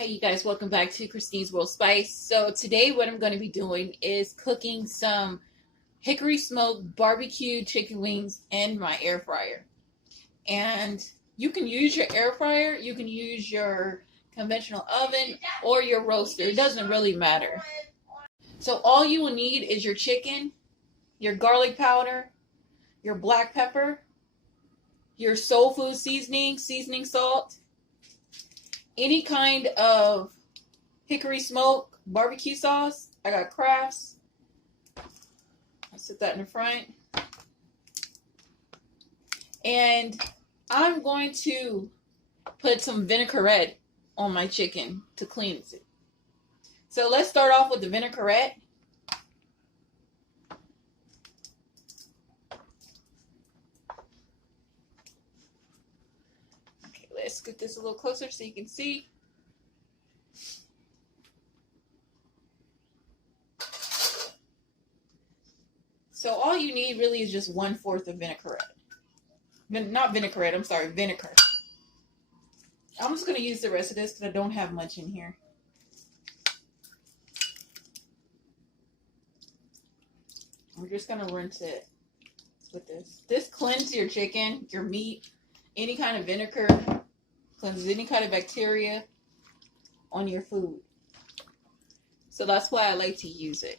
Hey you guys, welcome back to Christine's World Spice. So today what I'm going to be doing is cooking some hickory smoked barbecue chicken wings in my air fryer. And you can use your air fryer, you can use your conventional oven or your roaster. It doesn't really matter. So all you will need is your chicken, your garlic powder, your black pepper, your soul food seasoning salt, any kind of hickory smoke barbecue sauce. I got Kraft's. I'll set that in the front. And I'm going to put some vinaigrette on my chicken to cleanse it. So let's start off with the vinaigrette. Okay, let's scoot this a little closer so you can see. So all you need really is just 1/4 of vinaigrette. Not vinaigrette, I'm sorry, vinegar. I'm just going to use the rest of this because I don't have much in here. We're just going to rinse it with this. This cleanses your chicken, your meat, any kind of vinegar, cleanses any kind of bacteria on your food. So that's why I like to use it.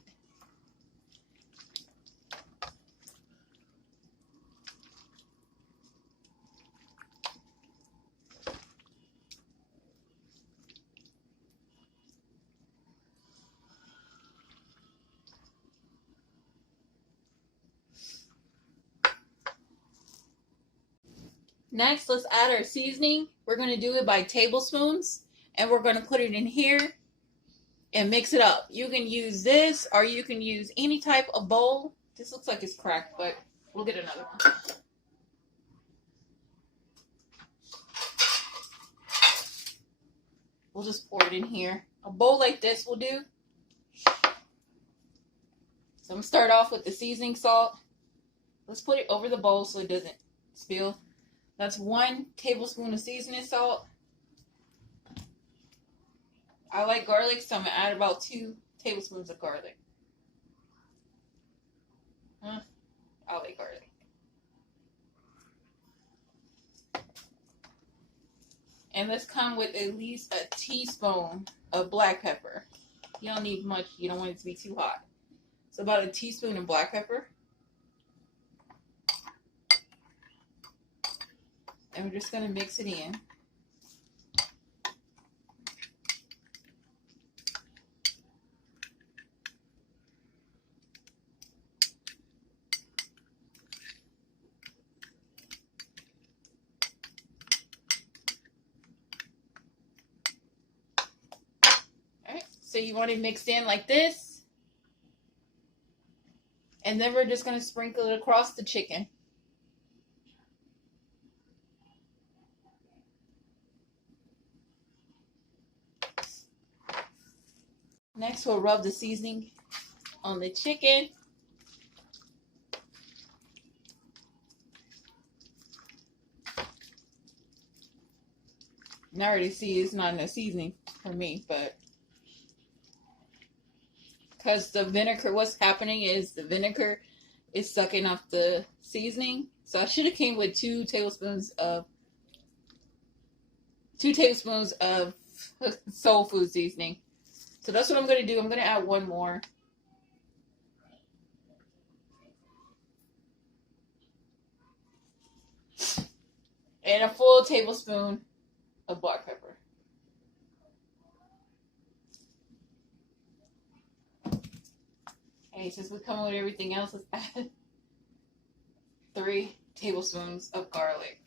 Next, let's add our seasoning. We're going to do it by tablespoons, and we're going to put it in here and mix it up. You can use this, or you can use any type of bowl. This looks like it's cracked, but we'll get another one. We'll just pour it in here. A bowl like this will do. So I'm going to start off with the seasoning salt. Let's put it over the bowl so it doesn't spill. That's 1 tablespoon of seasoning salt. I like garlic, so I'm going to add about 2 tablespoons of garlic. I like garlic. And let's come with at least a teaspoon of black pepper. You don't need much. You don't want it to be too hot. So about a teaspoon of black pepper. And we're just going to mix it in. Alright, so you want it mixed in like this. And then we're just going to sprinkle it across the chicken. Next, we'll rub the seasoning on the chicken. And I already see it's not enough seasoning for me, but because the vinegar, what's happening is the vinegar is sucking up the seasoning. So I should have came with 2 tablespoons of soul food seasoning. So that's what I'm going to do. I'm going to add 1 more. And a full tablespoon of black pepper. Okay, since we're coming with everything else, let's add 3 tablespoons of garlic.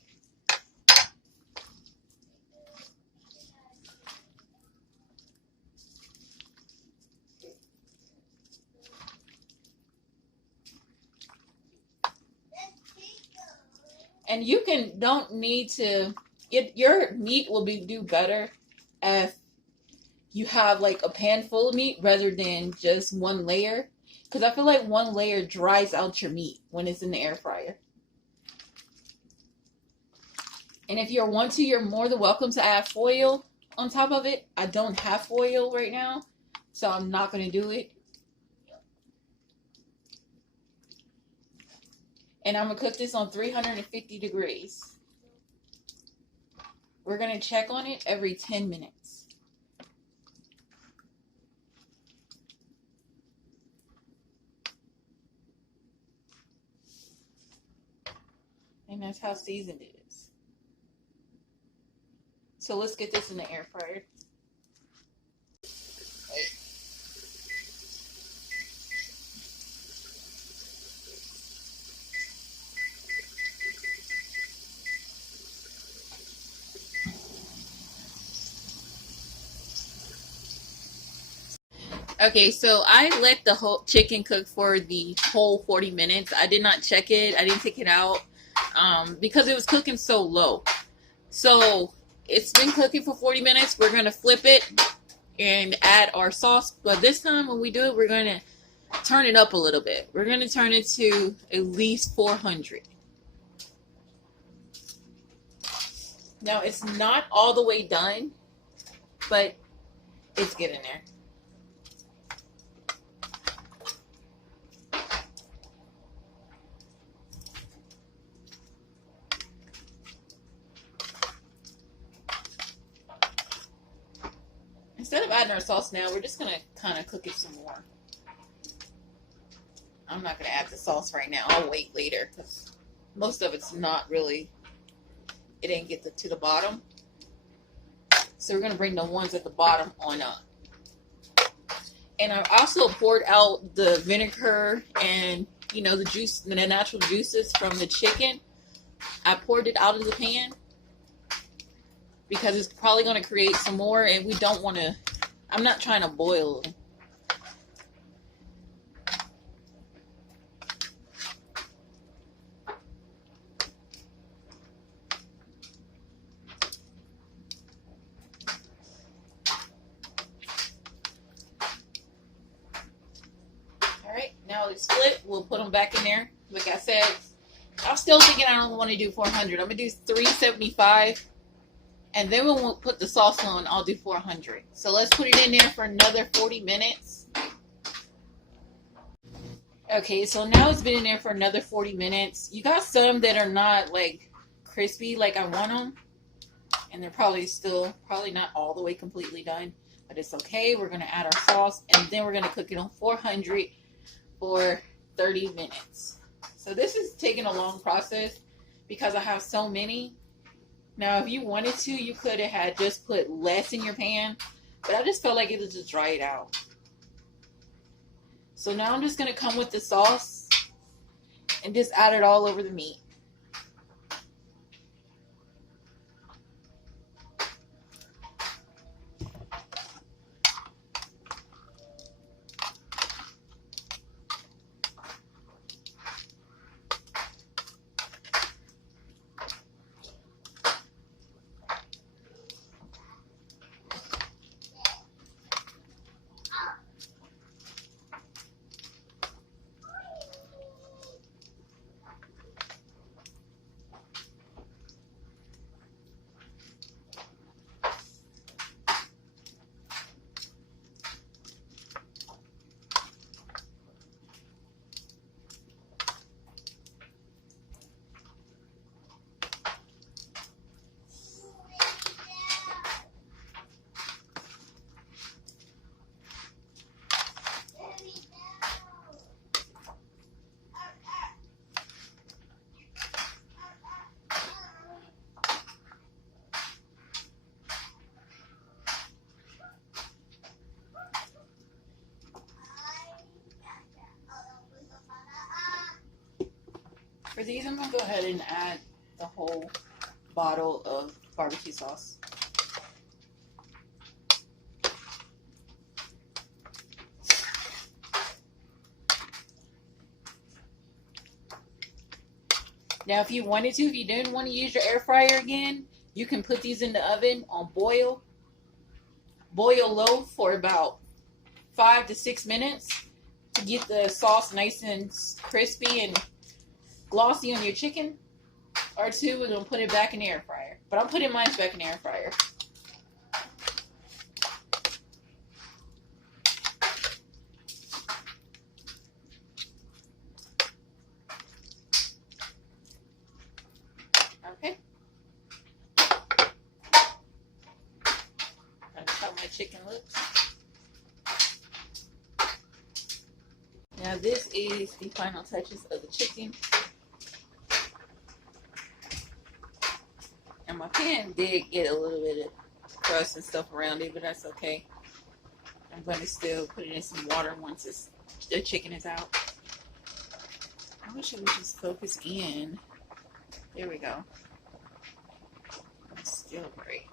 And you don't need to, your meat will do better if you have like a pan full of meat rather than just 1 layer. Because I feel like 1 layer dries out your meat when it's in the air fryer. And if you want to, you're more than welcome to add foil on top of it. I don't have foil right now, so I'm not going to do it. And I'm going to cook this on 350 degrees. We're going to check on it every 10 minutes. And that's how seasoned it is. So let's get this in the air fryer. Okay, so I let the whole chicken cook for the whole 40 minutes. I did not check it. I didn't take it out because it was cooking so low. So it's been cooking for 40 minutes. We're going to flip it and add our sauce. But this time when we do it, we're going to turn it up a little bit. We're going to turn it to at least 400. Now, it's not all the way done, but it's getting there. Instead of adding our sauce now, we're just going to kind of cook it some more. I'm not going to add the sauce right now. I'll wait later because most of it's not really, it didn't get to the bottom. So we're going to bring the ones at the bottom on up. And I also poured out the vinegar and, you know, the juice, the natural juices from the chicken. I poured it out of the pan because it's probably going to create some more, and we don't want to, I'm not trying to boil them. Alright, now it's split. We'll put them back in there. Like I said, I'm still thinking I don't want to do 400. I'm going to do 375. And then when we'll put the sauce on, I'll do 400. So let's put it in there for another 40 minutes. Okay, so now it's been in there for another 40 minutes. You got some that are not like crispy like I want them. And they're probably not all the way completely done. But it's okay. We're going to add our sauce. And then we're going to cook it on 400 for 30 minutes. So this is taking a long process because I have so many. Now, if you wanted to, you could have had just put less in your pan, but I just felt like it would just dry it out. So now I'm just going to come with the sauce and just add it all over the meat. For these, I'm going to go ahead and add the whole bottle of barbecue sauce. Now, if you wanted to, if you didn't want to use your air fryer again, you can put these in the oven on boil low for about 5 to 6 minutes to get the sauce nice and crispy and glossy on your chicken. Or 2, we're going to put it back in the air fryer. But I'm putting mine back in the air fryer. my chicken looks. Now this is the final touches of the chicken. And my pan did get a little bit of crust and stuff around it, but that's okay. I'm going to still put it in some water once the chicken is out. I wish it would just focus in. There we go. It's still great.